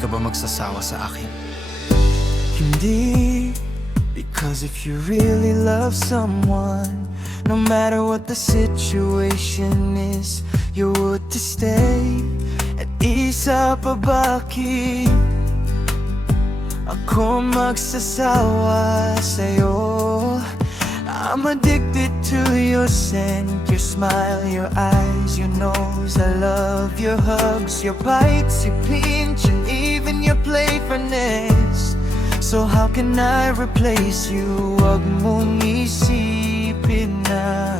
ka ba magsasawa sa akin? Hindi. Because if you really love someone, no matter what the situation is, you would to stay. At isa pa bakit ako magsasawa sa'yo? I'm addicted to your scent, your smile, your eyes, your nose. I love your hugs, your bites, your pinch, and even your playfulness. So how can I replace you? Huwag mong isipin na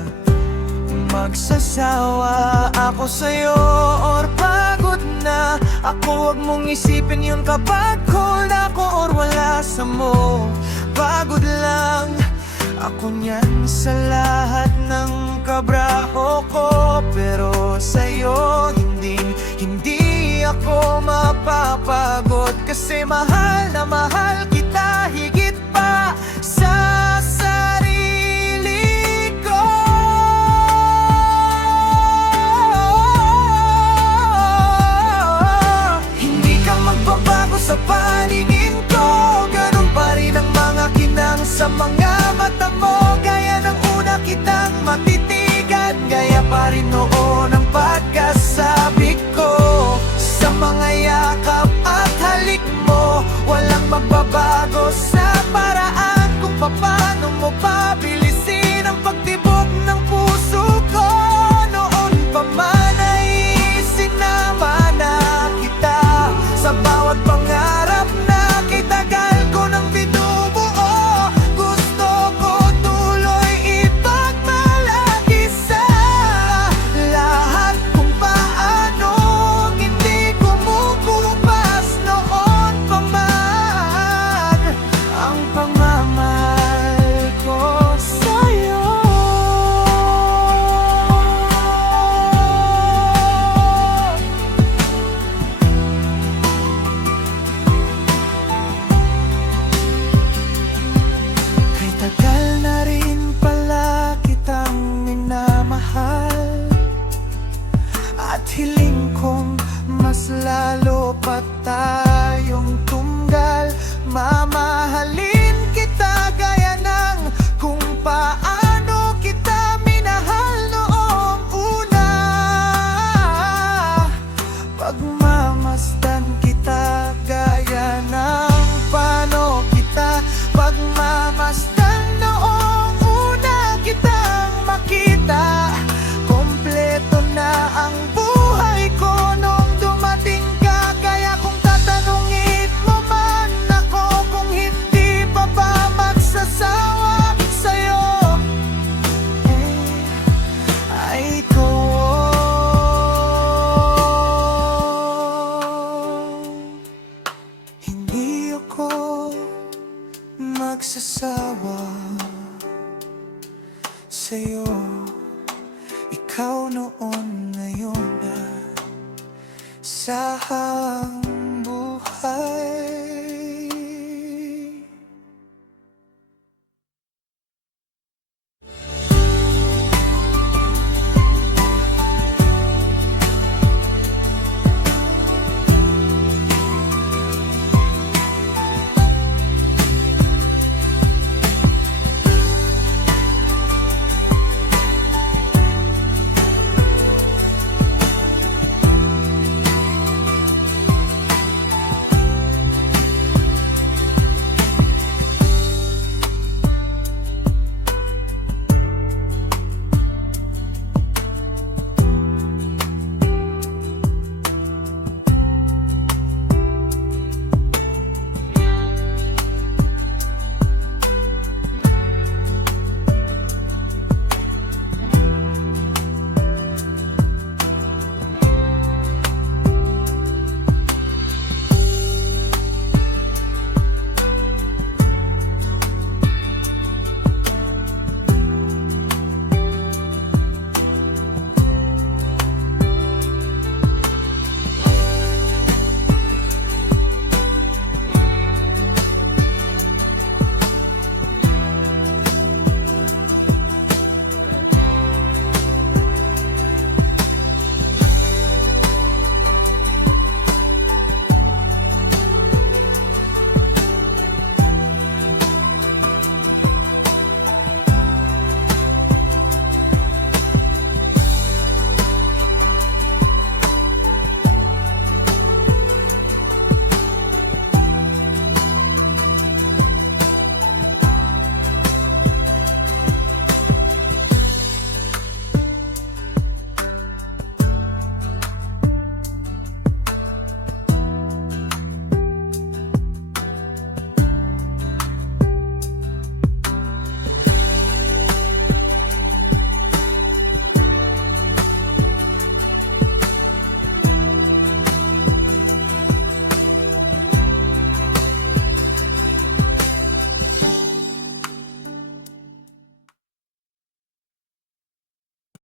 magsasawa ako sa'yo or pagod na ako. Huwag mong isipin yun kapag cold ako or wala sa mo. Pagod lang ako niyan sa lahat ng kabraho ko, pero sa'yo hindi ako mapapagod. Kasi mahal na mahal kita higit pa sa sarili ko. Hindi ka magbabago sa paningin ko, ganun pa rin ang mga kinang sa mga mata mo. Gaya ng una kitang matitigan, gaya pa rin noon ang pagkasabi ko. Sa mga yakap at halik mo, walang magbabago sa paraan kung paano mo pabilisin ang pagtibok ng puso ko. Noon pa man ay sinama na kita sa bawat pangarap na kitagal ko nang binubuo. Gusto ko tuloy ipagmalaki sa lahat kung paano hindi kumukupas noon pa man ang pagmamahal ko sa'yo. Kay tagal na rin pala kitang minamahal, at hiling kong mas lalo pa tayong tunggal. Mamahalin kita gaya ng kung paano kita minahal noong una. Pagmamasdan kita gaya ng paano kita pagmamasdan noong una kitang makita. Kompleto na ang buhay ko nung dumating ka. Kaya kung tatanungin mo man ako kung hindi pa ba magsasawa sa'yo, ay ikaw. Hindi ako magsasawa sa'yo. Ikaw noon, ngayon na sa